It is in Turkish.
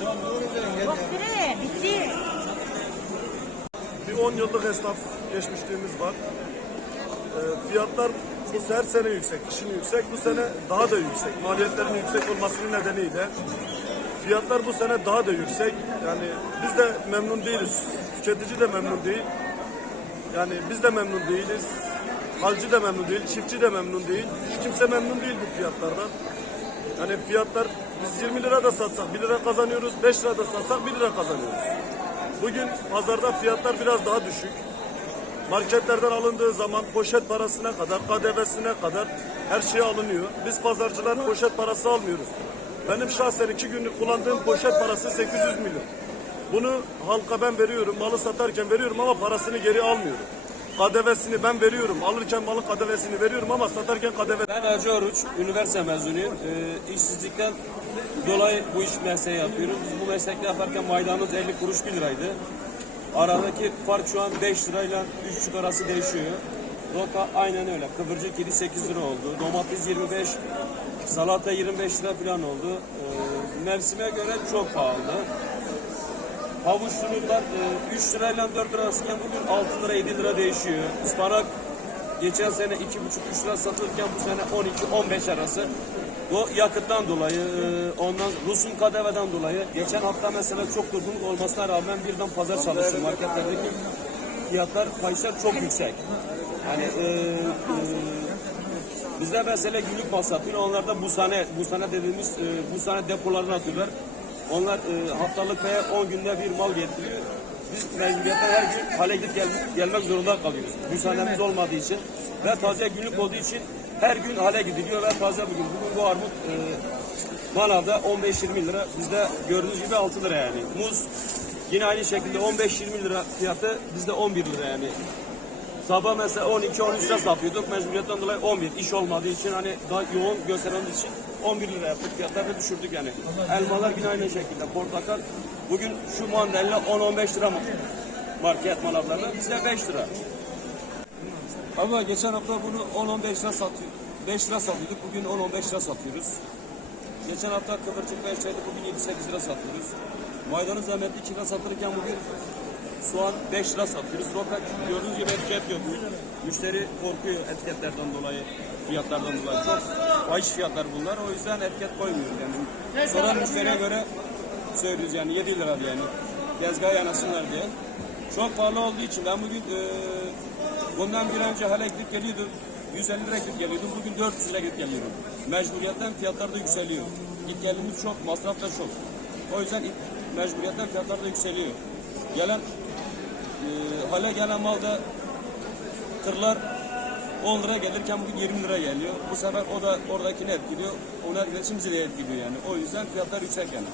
Bre, bitti. Bir 10 yıllık esnaf geçmişliğimiz var. Ee, fiyatlar bu her sene yüksek, kışın yüksek. Bu sene daha da yüksek. Maliyetlerin yüksek olmasının nedeniyle fiyatlar bu sene daha da yüksek. Yani biz de memnun değiliz. Tüketici de memnun değil. Yani biz de memnun değiliz. Halcı da memnun değil, çiftçi de memnun değil. Hiç kimse memnun değil bu fiyatlardan. Yani fiyatlar biz 20 lira da satsak 1 lira kazanıyoruz, 5 lira da satsak 1 lira kazanıyoruz. Bugün pazarda fiyatlar biraz daha düşük. Marketlerden alındığı zaman poşet parasına kadar, KDV'sine kadar her şey alınıyor. Biz pazarcılar poşet parası almıyoruz. Benim şahsen iki günlük kullandığım poşet parası 800 milyon. Bunu halka ben veriyorum, malı satarken veriyorum ama parasını geri almıyorum. KDV'sini ben veriyorum, alırken malın KDV'sini veriyorum ama satarken KDV... Ben Hacı Oruç, üniversite mezunuyum. Ee, işsizlikten dolayı bu iş mesleği yapıyoruz. Biz bu meslekte yaparken maydanoz 50 kuruş 1 liraydı. Aradaki fark şu an 5 lirayla 3 arası değişiyor. Roka aynen öyle. Kıvırcık 7-8 lira oldu. Domates 25, salata 25 lira falan oldu. Ee, mevsime göre çok pahalı. Havuç sunumlar e, 3 lirayla 4 lira arasında bugün 6 lira 7 lira değişiyor. Ispanak geçen sene 2,5-3 lira satılırken bu sene 12-15 arası. Bu yakıttan dolayı, e, ondan Rus'un KDV'den dolayı. Geçen hafta mesela çok durgunluk olmasına rağmen birden pazar çalıştı. Marketlerdeki fiyatlar, fahişler çok yüksek. Yani e, e, Bizde mesela günlük mal satıyor. Onlarda bu sene, bu sene dediğimiz e, bu sene depolarına atıyorlar. Onlar e, haftalık veya 10 günde bir mal getiriyor. Biz mecburiyetten her gün hale gidip gel, gelmek zorunda kalıyoruz. Bu senemiz olmadığı için ve taze günlük olduğu için her gün hale gidiliyor ve taze bugün. Bugün bu armut e, manavda 15-20 lira. Bizde gördüğünüz gibi 6 lira yani. Muz yine aynı şekilde 15-20 lira fiyatı bizde 11 lira yani. Sabah mesela 12-13 lira satıyorduk. Mecburiyetten dolayı 11. İş olmadığı için hani daha yoğun gösterildiği için 11 lira yaptık. Fiyatlarını düşürdük yani. Elmalar yine aynı şekilde. Portakal bugün şu mandalina 10-15 lira mı? Market manavlarında bizde 5 lira. Ama geçen hafta bunu 10-15 lira satıyor. 5 lira satıyorduk. Bugün 10-15 lira satıyoruz. Geçen hafta kıvırcık 5 liraydı. Bugün 7-8 lira satıyoruz. Maydanoz emekli 2 lira satılırken bugün soğan 5 lira satıyoruz. Roka gördüğünüz gibi etiket yok. Müşteri korkuyor etiketlerden dolayı, fiyatlardan dolayı. Çok fahiş fiyatlar bunlar. O yüzden etiket koymuyoruz yani. Soran müşteriye göre söylüyoruz yani 7 lira yani. Gezgaha yanaşsınlar diye. Çok pahalı olduğu için ben bugün e, bundan bir önce hale gidip geliyordum. 150 lira gidip geliyordum. Bugün 400 lira gidip geliyorum. Mecburiyetten fiyatlar da yükseliyor. İlk geldiğimiz çok, masraf da çok. O yüzden mecburiyetten fiyatlar da yükseliyor. Gelen hale gelen malda tırlar 10 lira gelirken bugün 20 lira geliyor. Bu sefer o da oradakini etkiliyor. Ona bizi de etkiliyor yani. O yüzden fiyatlar yüksek yani.